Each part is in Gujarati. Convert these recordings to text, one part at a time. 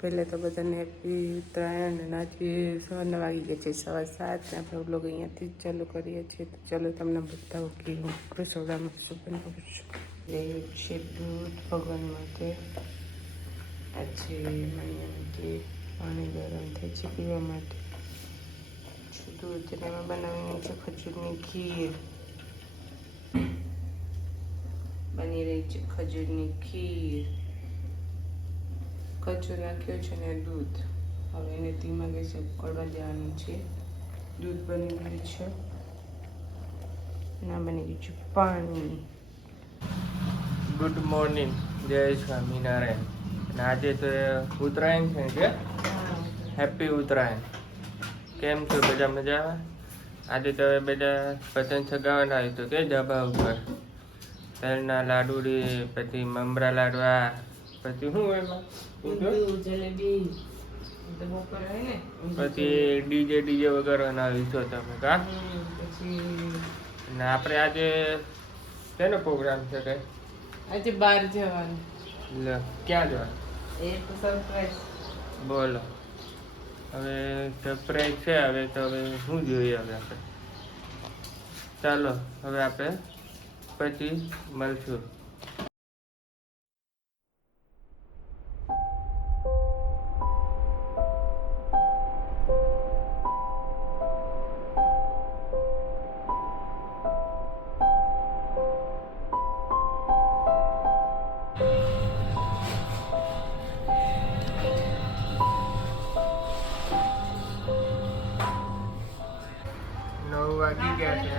પહેલે તો બધાને હેપી ઉત્તરાયણ અને આજે સવારના વાગી ગયા છે 7:15 ને આપણે બ્લોગ અહીંયાથી જ ચાલુ કરીએ છીએ. તો ચાલો તમને બતાવો કે હું રસોડામાં શું બનાવું છું. એ છે દૂધ ભગવાન માટે. આજે મને પાણી ગરમ થાય છે પીવા માટે. દૂધ અને એમાં બનાવીને છે ખજૂરની ખીર. બની રહી છે ખજૂરની ખીર. ખજૂર નાખ્યો છે ને દૂધ. હવે એને ધીમા ગેસે ઉકળવા દેવાનું છે. દૂધ બની ગયું છે. ના બની ગયું છે પાણી. ગુડ મોર્નિંગ, જય સ્વામિનારાયણ. અને આજે તો ઉત્તરાયણ છે કે હેપી ઉત્તરાયણ. કેમ છો બધા મજામાં? આજે તો હવે બધા પતંગ ચગાવવાના આવ્યું તો કે ધાબા ઉપર તલના લાડુડી, પછી મમરા લાડવા, પછી શું એમાં જલેબી પછી ડીજે વગાડવાના આવ્યું છો તમે કા? પછી અને આપણે આજે શેનો પ્રોગ્રામ છે કઈ? આજે બહાર જવાનું. લે ક્યાં જવાનું? એ તો સરપ્રાઈઝ. બોલો હવે સરપ્રાઈઝ છે. હવે તો હવે શું જોઈએ હવે આપણે? ચાલો હવે આપણે પછી મળશું. વાગી ગયા છે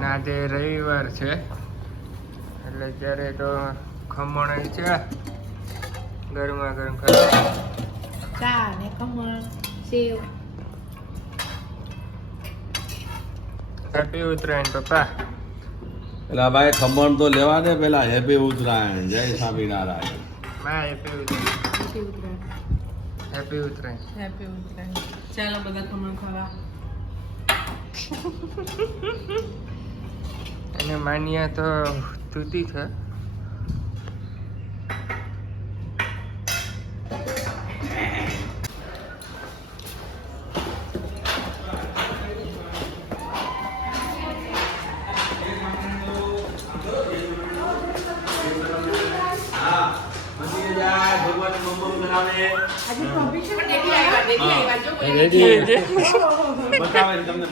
ને આજે રવિવાર છે એટલે ત્યારે તો ખમણ છે ગરમા ગરમ ચા ને ખમણ સેવ. હેપી ઉત્તરાયણ પપ્પા. પેલા ભાઈ ખમણ તો લેવા દે પેલા. હેપી ઉત્તરાયણ, જય સ્વામિનારાયણ. માં happy Uttarayan. Happy Uttarayan. Happy Uttarayan. ચાલો બધા ખમણ ખાવા. અને માન્યા તો તૂટી છે.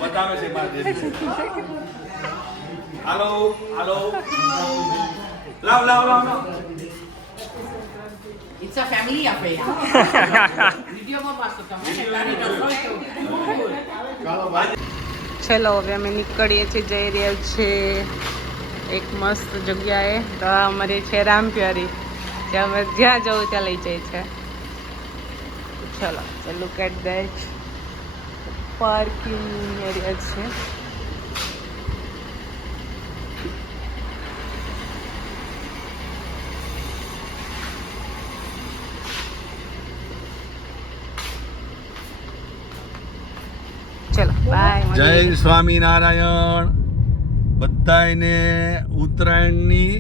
બતાવે છે હાલો હાલો લાવ લાવ લાવ It's a family affair. વિડિયોમાં પાછો તમે ચલો હવે અમે નીકળીએ છીએ, જઈ રહ્યા છે એક મસ્ત જગ્યાએ. તો આ અમારી છે રામપ્યારી, જ્યાં અમે જ્યાં જવું ત્યાં લઈ જાય છે. ચલો તો look at that parking area છે. ચલો બાય. જય સ્વામિનારાયણ. બધાને ઉત્તરાયણની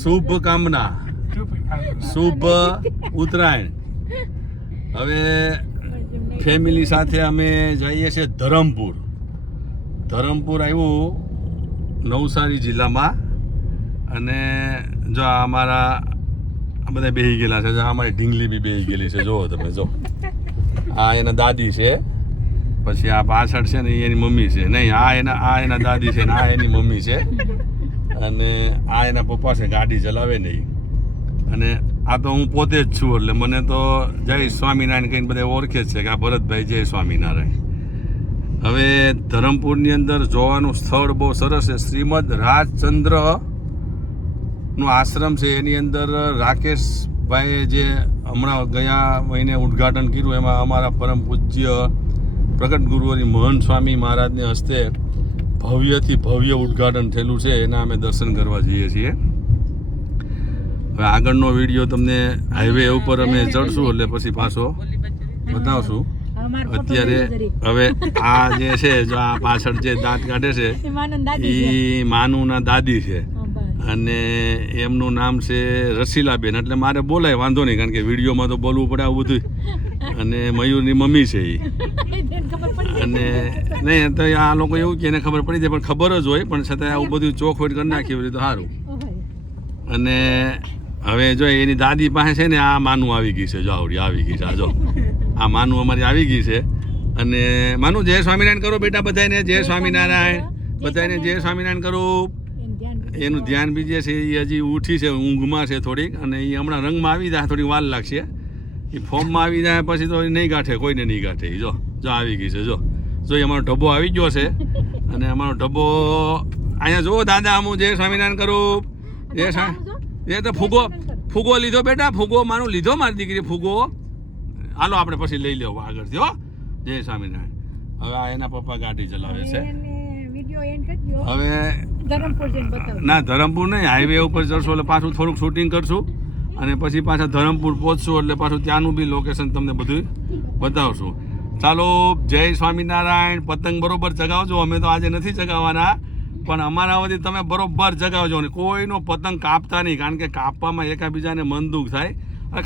શુભ કામના. શુભ ઉત્તરાયણ. હવે ફેમિલી સાથે અમે જઈએ છીએ ધરમપુર. ધરમપુર આવ્યું નવસારી જિલ્લામાં. અને જો અમારા બધા બેસી ગયેલા છે. અમારી ઢીંગલી બી બેસી ગયેલી છે. જુઓ તમે, જો આ એના દાદી છે. પછી આ પાછળ છે ને એની મમ્મી છે. નહીં, આ એના દાદી છે ને આ એની મમ્મી છે. અને આ એના પપ્પા છે, ગાડી ચલાવે નહીં. અને આ તો હું પોતે જ છું, એટલે મને તો જય સ્વામિનારાયણ કહીને બધા ઓળખે જ છે કે આ ભરતભાઈ જય સ્વામિનારાયણ. હવે ધરમપુરની અંદર જોવાનું સ્થળ બહુ સરસ છે. શ્રીમદ રાજચંદ્રનું આશ્રમ છે. એની અંદર રાકેશભાઈએ જે હમણાં ગયા મહિને ઉદ્ઘાટન કર્યું, એમાં અમારા પરમ પૂજ્ય પ્રગટ ગુરુવરી મોહન સ્વામી મહારાજને હસ્તે ભવ્યથી ભવ્ય ઉદ્ઘાટન થયેલું છે. એના અમે દર્શન કરવા જઈએ છીએ. હવે આગળનો વિડીયો તમને હાઈવે ઉપર અમે ચડશું એટલે પછી પાછો બતાવશું. અત્યારે હવે આ જે છે, જો આ પાછળ જે દાંત કાઢે છે એ માનુના દાદી છે. અને એમનું નામ છે રસીલાબેન. એટલે મારે બોલાય વાંધો નહીં, કારણ કે વિડીયોમાં તો બોલવું પડે આવું બધું. અને મયુરની મમ્મી છે એ. અને નહીં તો આ લોકો એવું કે એને ખબર પડી જાય, પણ ખબર જ હોય, પણ છતાં આવું બધું ચોખવટ કરી નાખી હોય તો સારું. અને હવે જો એની દાદી પાસે છે ને આ માનું આવી ગઈ છે, જો આવડી આવી ગઈ છે. આ જો આ માનું અમારી આવી ગઈ છે. અને માનું જય સ્વામિનારાયણ કરો બેટા, બધાને જય સ્વામિનારાયણ, બધાને જય સ્વામિનારાયણ કરો. એનું ધ્યાન બીજે છે, એ હજી ઉઠી છે, ઊંઘમાં છે થોડીક. અને એ હમણાં રંગમાં આવી જાય, થોડીક વાર લાગશે. એ ફોર્મમાં આવી જાય પછી તો નહીં ગાંઠે, કોઈને નહીં ગાંઠે. જો જો આવી ગઈ છે. જો જો અમારો ઢબ્બો આવી ગયો છે. અને અમારો ઢબ્બો અહીંયા જુઓ દાદા, હું જય સ્વામિનારાયણ કરું. જય એ તો ફૂગો લીધો બેટા, ફૂગો મારું લીધો, મારી દીકરી ફૂગો. હાલો આપણે પછી લઈ લેવો આગળથી. હો જય સ્વામિનારાયણ. હવે આ એના પપ્પા ગાડી ચલાવે છે. હવે ના ધરમપુર નહીં, હાઈવે ઉપર જશો એટલે પાછું થોડુંક શૂટિંગ કરશું. અને પછી પાછા ધરમપુર પહોંચશું એટલે પાછું ત્યાંનું બી લોકેશન તમને બધું બતાવશું. ચાલો જય સ્વામિનારાયણ. પતંગ બરોબર ચગાવજો. અમે તો આજે નથી ચગાવવાના, પણ અમારા વતી તમે બરોબર જગાવજો. ને કોઈનો પતંગ કાપતા નહીં, કારણ કે કાપવામાં એકાબીજાને મન દુઃખ થાય.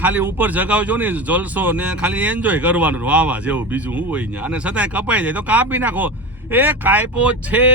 ખાલી ઉપર જગાવજો ને, જલસો ને ખાલી એન્જોય કરવાનું, વાવા જેવું બીજું હું હોય ત્યાં. અને છતાંય કપાઈ જાય તો કાપી નાખો, એ કાપ્યો છે.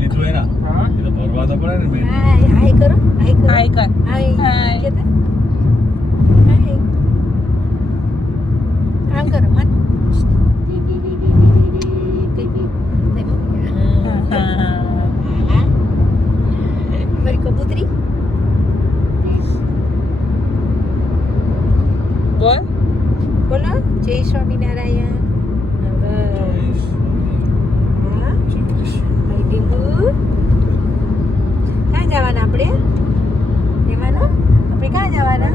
લીધું એના એટલે ભરવા તો પડે ને બેન. હાય કરો, હાય કર, હાય કેતા હાય આમ કરો મન મારી કબૂતરી બોલ બોલો જય સ્વામિનારાયણ. ક્યાં જવાના આપણે? એમાંનો આપણે ક્યાં જવાના?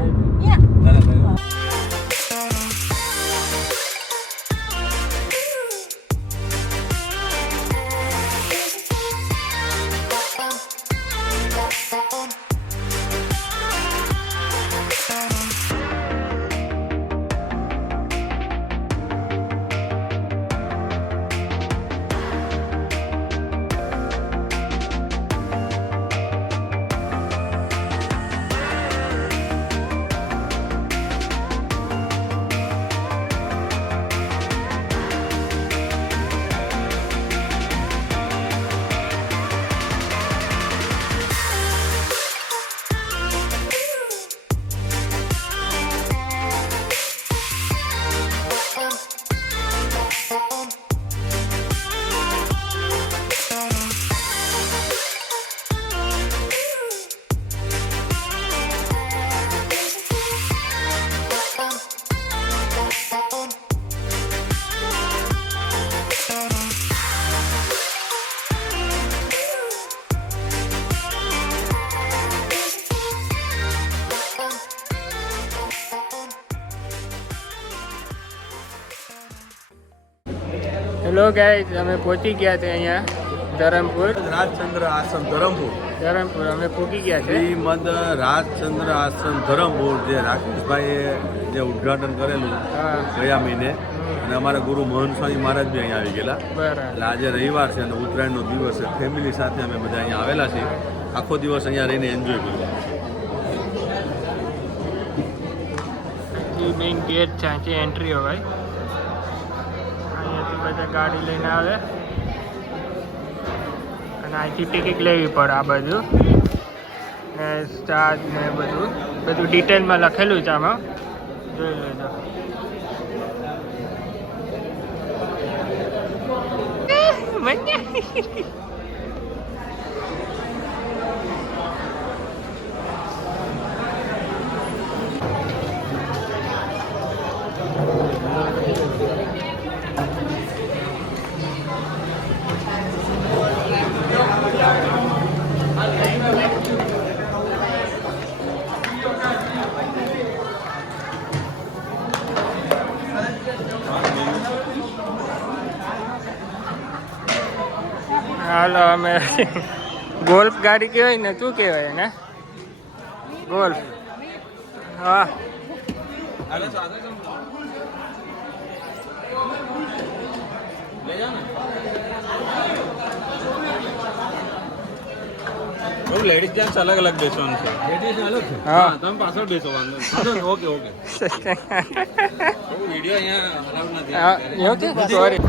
હેલો ગાઈઝ, અમે પહોંચી ગયા છે અહીંયા ધરમપુર, રાજચંદ્ર આશ્રમ ધરમપુર. અમે પહોંચી ગયા છે. શ્રીમદ રાજચંદ્ર આશ્રમ ધરમપુર, જે રાકેશભાઈએ જે ઉદ્ઘાટન કરેલું ગયા મહિને. અને અમારા ગુરુ મોહન સ્વામી મહારાજ બી અહીંયા આવી ગયેલા. એટલે આજે રવિવાર છે અને ઉત્તરાયણનો દિવસ છે. ફેમિલી સાથે અમે બધા અહીંયા આવેલા છીએ. આખો દિવસ અહીંયા રહીને એન્જોય કર્યો. મેઇન ગેટ છે, અહીંથી એન્ટ્રી હોય. અહીંયાથી બધા ગાડી લઈને આવે અને અહીંથી ટિકિટ લેવી પડે આ બાજુ. ને ચાર્જ ને બધું ડિટેલમાં લખેલું છે આમાં, જોઈ લેજો. હાલો અમે ગોલ્ફ ગાડી કહેવાય ને, શું કહેવાય ને? ગોલ્ફ. હા લેડીઝ જેન્ટ્સ અલગ અલગ બેસવાનું છે. લેડીઝ અલગ છે. હા તમે પાછળ બેસો, વાંધો ઓકે ઓકે. વિડીયો અહીંયા અલાઉડ નથી. હા એવું છે, સોરી.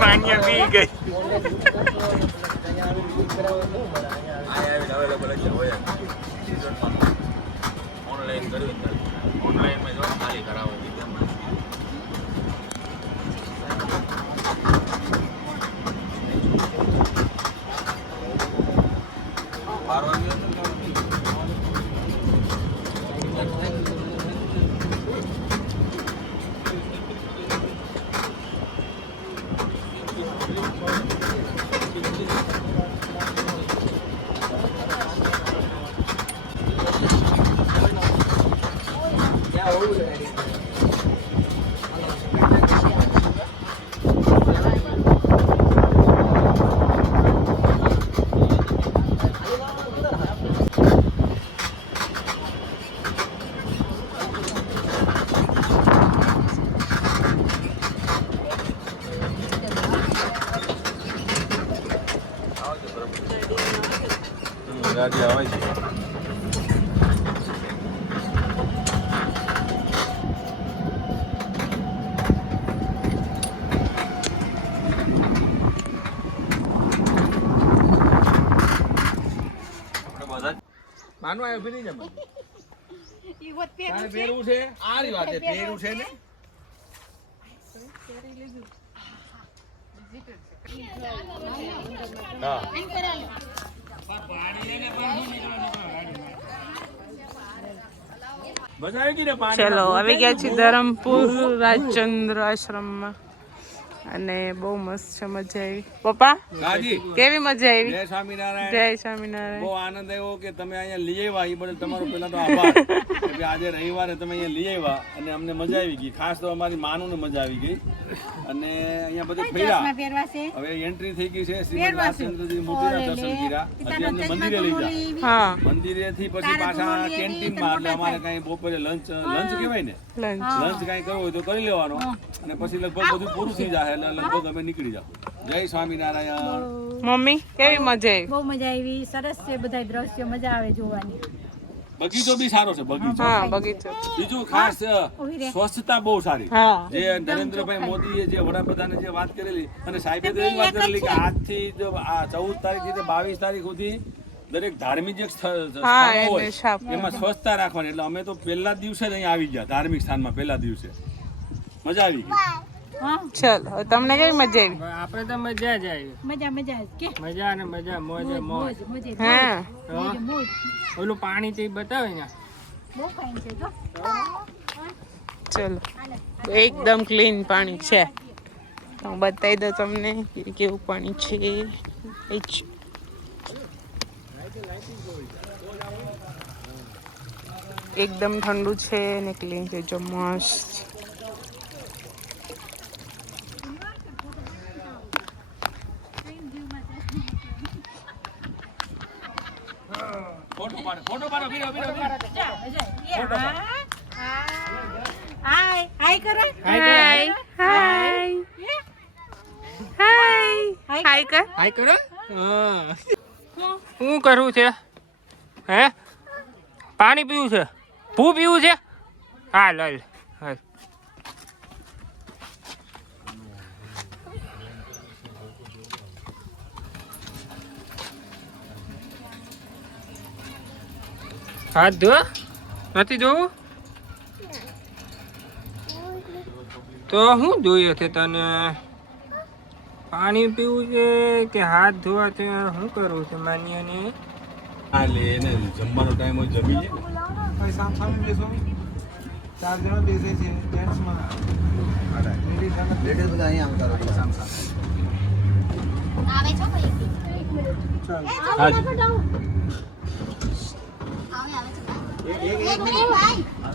માન્યા બી ગઈ. ઓનલાઈન કર્યું, ઓનલાઈનમાં જો ખાલી કરાવો. ગાડી આવે છે. માનવા આવ્યો ફરી જમા પહેરવું છે. આ રી વાત પહેરવું છે ને. હા ચલો આવી ગયા છીએ ધરમપુર રાજચંદ્ર આશ્રમમાં અને બહુ મસ્ત છે, મજા આવી. પપ્પા કેવી મજા આવી? જય સ્વામિનારાયણ. જય સ્વામિનારાયણ. બહુ આનંદ આવ્યો કે તમે અહીંયા લઈ આવ્યા, એ બદલ તમારો પહેલા તો આભાર. કે આજે રવિવારે તમે અહીંયા લઈ આવ્યા અને અમને મજા આવી ગઈ. ખાસ તો અમારી માનું ને મજા આવી ગઈ અને અહીંયા બધે ફર્યા. હવે એન્ટ્રી થઈ ગઈ છે શ્રીમદ રાજચંદ્રજી મૂર્તિના દર્શન કર્યા. હજી અમને મંદિરે લઈ ગયા. મંદિરે થી પછી પાછા કેન્ટીનમાં, એટલે અમારે કઈ બપોરે લંચ કહેવાય ને, લંચ કઈ કરવું હોય તો કરી લેવાનો અને પછી લગભગ બધું પૂરું થઈ જાય એટલે લગભગ અમે નીકળી જાવ. જય સ્વામિનારાયણ. મમ્મી કેવી મજા આવી? બહુ મજા આવી. સરસ છે બધા દ્રશ્યો, મજા આવે જોવાની. બગીચો બી સારો છે. બગીચો, હા બગીચો. બીજું ખાસ સ્વચ્છતા બહુ સારી. જે નરેન્દ્રભાઈ મોદીએ જે વડાપ્રધાને જે વાત કરેલી અને સાહેબે તો એવી વાત કરેલી કે આજથી જો આ 14 તારીખથી 22 તારીખ સુધી દરેક ધાર્મિક જે સ્થાનો હોય એમાં સ્વચ્છતા રાખવાની. એટલે અમે તો પહેલા દિવસે જ અહીંયા આવી ગયા ધાર્મિક સ્થાનમાં. પહેલા દિવસે મજા આવી ગઈ. ચલો તમને કેવી મજા આવી? આપણે તો મજા જ આવી. મજા ને મજા, મોજે મોજ. હા ઓલું પાણી તે બતાવે ને, બહુ ફાઇન છે જો. ચલો એકદમ ક્લીન પાણી છે. હું બતાવી દઉં તમને કેવું પાણી છે. એકદમ ઠંડુ છે ને ક્લીન છે. જો મસ્ત. ફોટો પાડો બીરો બીરો હાય હાય કરે હાય હાય હાય હાય કર હાય કરો શું કરવું છે હે પાણી પીવું છે ભૂ પીવું છે હા લઈ હાલ હાથ ધો નથી જોવું તો શું જોઈએ છે તને પાણી પીવું છે કે હાથ ધોવા છે શું કરવું છે માન્યને હા લે એને જમવાનો ટાઈમ હોય જમી લે આવે છો ભાઈ હા જી.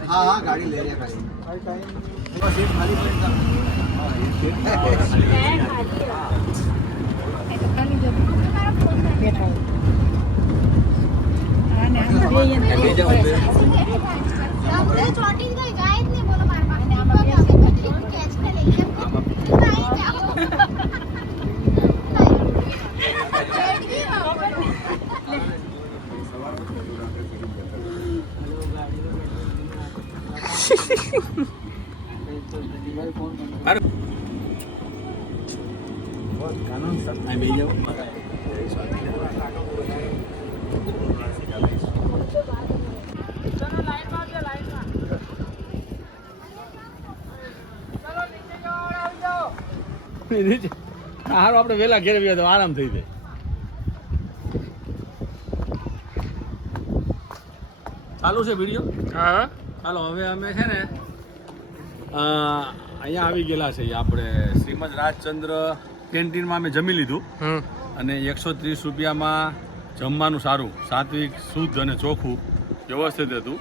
આવે આવે છે ચોટી ગઈ જાય જ નહીં બોલો મારા પાસે કેચ ને લઈ હારું આપણે વેલા ઘેર આવ્યા તો આરામ થઈ જાય. ચાલુ છે વિડીયો. હા ચાલો હવે અમે છે ને અહીંયા આવી ગયેલા છે આપણે શ્રીમદ રાજચંદ્ર કેન્ટીનમાં અમે જમી લીધું અને 130 રૂપિયામાં જમવાનું સારું સાત્વિક શુદ્ધ અને ચોખ્ખું વ્યવસ્થિત હતું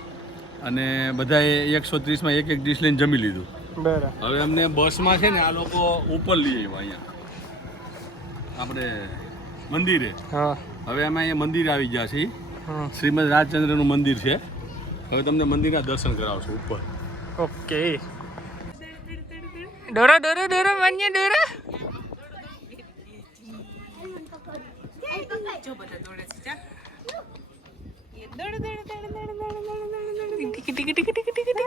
અને બધાએ 130માં એક એક ડીશ લઈને જમી લીધું. બરાબર હવે અમને બસમાં છે ને આ લોકો ઉપર લઈ આવ્યા અહીંયા આપણે મંદિરે. હા હવે અમે અહીંયા મંદિરે આવી ગયા છીએ. હમ. શ્રીમદ રાજચંદ્રનું મંદિર છે. હવે તમને મંદિરના દર્શન કરાવશું ઉપર. ઓકે ડોરો ડોરો ડોરો માન્ય ડોરો જો બધા દોડે છે જા એ દોડ દોડ દોડ દોડ દોડ દોડ tick tick tick tick tick tick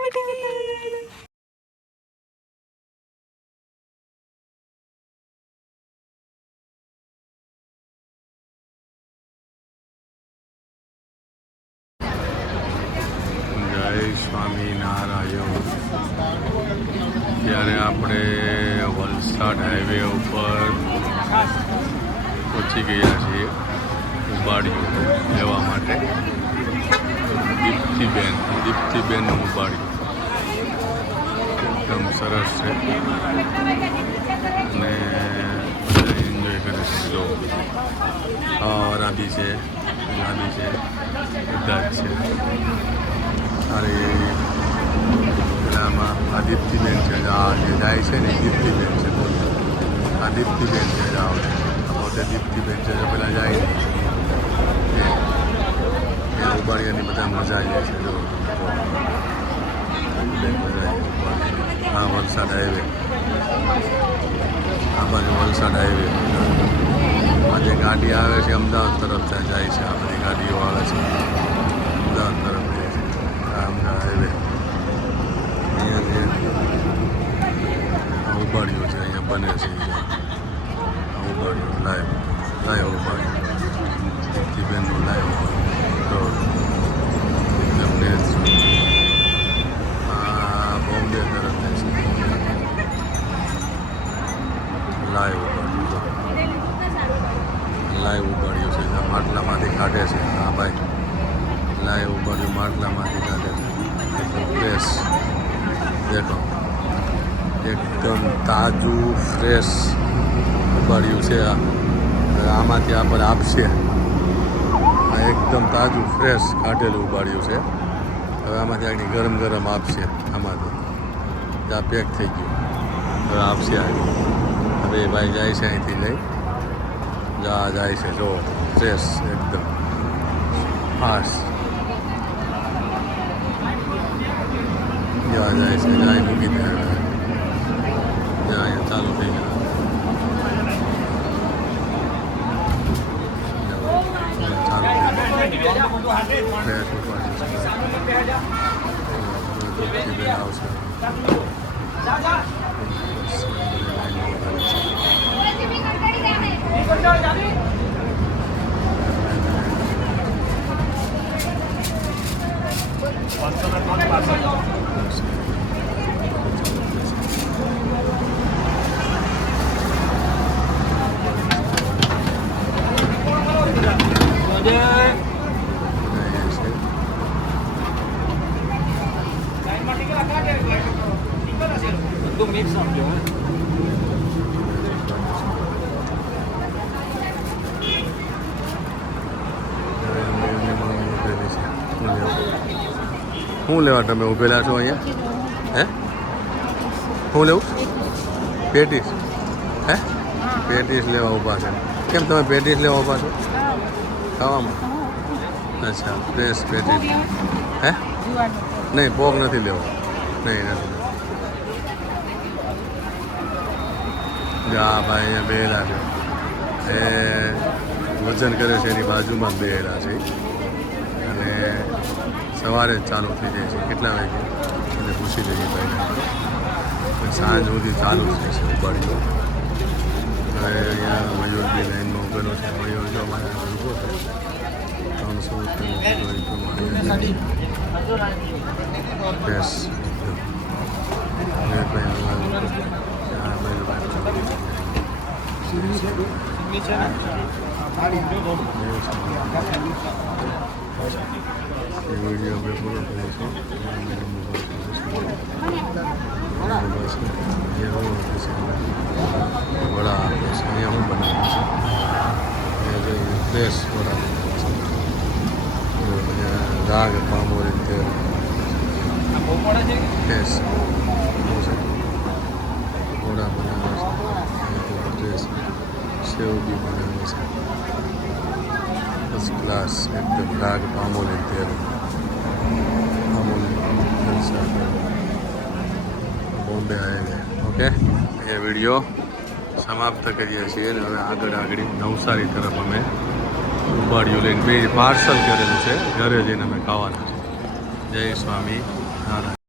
જય સ્વામિનારાયણ. ત્યારે આપણે વલસાડ હાઈવે ઉપર પહોંચી ગયા છીએ ઉબાડિયું લેવા માટે. દીપ્તિબેનનું ઉબાડિયું એકદમ સરસ છે અને એન્જોય કરે છે. જો રાબી છે લાબી છે બધા જ છે. અરે પેલામાં આદિત્યબેન છે આ જે જાય છે ને દીપ્તિબેન છે. આદિત્યબેન છે જાઓ પોતે દીપ્તિબેન છે જો પેલા જાય ને એ ઉબાડિયાની બધા મજા આવી જાય છે. જો હા વલસાડ હાઈવે આ બાજુ વલસાડ હાઈવે આ જે ગાડી આવે છે અમદાવાદ તરફ જાય છે. આ બધી ગાડીઓ આવે છે અમદાવાદ તરફ જાય છે. આ અમદાવાદ હાઈવે અહીંયા જે આ ઉબાડિયું છે અહીંયા બને છે આ ઉબાડિયું લાઈવ ઉબાડિયું દીપ્તિબેનનું લાઈવ તો એકદમ બેસ્ટ. આ બોમ્બે તરફ જાય છે લાઈવ ઉબાડ્યું છે. માટલામાંથી કાઢે છે હા ભાઈ લાઈવ ઉબાડ્યું માટલામાંથી કાઢે છે. ફ્રેશ દેખો એકદમ તાજું ફ્રેશ ઉબાડ્યું છે. આમાંથી આ પર આપશે આ એકદમ તાજું ફ્રેશ કાઢેલું ઉબાડ્યું છે. હવે આમાંથી આગળ ગરમ ગરમ આપશે. આમાંથી ત્યાં પેક થઈ ગયું હવે આપશે આગળ. હવે ભાઈ જાય છે અહીંથી લઈ જાય છે જો ફ્રેશ એકદમ ફાસ્ટ કેવા જાય છે જાય મૂકી દે અહીંયા ચાલુ થઈ ગયા શું લેવા તમે ઉભેલા છો અહીંયા હે શું લેવું પેટીસ હે પેટીસ લેવા ઊભા છે કેમ તમે પેટીસ લેવા ઊભા છો ખાવામાં અચ્છા ફ્રેશ પેટીસ હે નહીં પોક નથી લેવો નહીં નથી જા ભાઈ અહીંયા બેહેલા છે એ વજન કરે છે એની બાજુમાં જ બેહેલા છે અને સવારે જ ચાલુ થઈ જાય છે કેટલા વાગે અને પૂછી લઈએ ભાઈને સાંજ સુધી ચાલુ જ રહેશે ઉપાડીઓ હવે અહીંયા મયુરબી લાઈનમાં ઉભેલો છે મયુર જો મારે ઊભો છે 300 રૂપિયા બેસ વિડીયો આપણે પૂરો કરીશું વડા આપે છે અહીંયા હું બનાવું છું અહીંયા ફ્રેશ વડા રાગ પામોરી તેલ ફ્રેશ વડા બનાવે છે ફ્રેશ સેવ બી બનાવે છે ફર્સ્ટ ક્લાસ એકદમ રાગ પામોલી તેલ બોમ્બે હાઈવે ઓકે એ વિડીયો સમાપ્ત કરીએ છીએ અને હવે આગળ નવસારી તરફ અમે ઉબાડિયું લઈને બે પાર્સલ કરેલું છે ઘરે જઈને અમે ખાવાના છે જય સ્વામી નારાયણ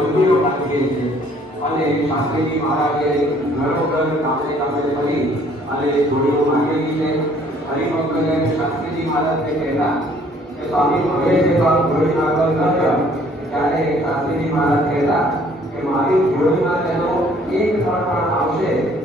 મંદિરો બાંધીએ છીએ અને શાસ્ત્રીજી મહારાજે ઘરોઘર ગામડે ગામડે ફરી અને જોડીઓ માંગેલી છે. હરિભક્તોને શાસ્ત્રીજી મહારાજને કહેતા કે સ્વામી ભવે છે તો આપ જોડી માંગવા ન જાઓ. ત્યારે શાસ્ત્રીજી મહારાજ કહેતા કે મારી જોડીમાં તેનો એક પણ આવશે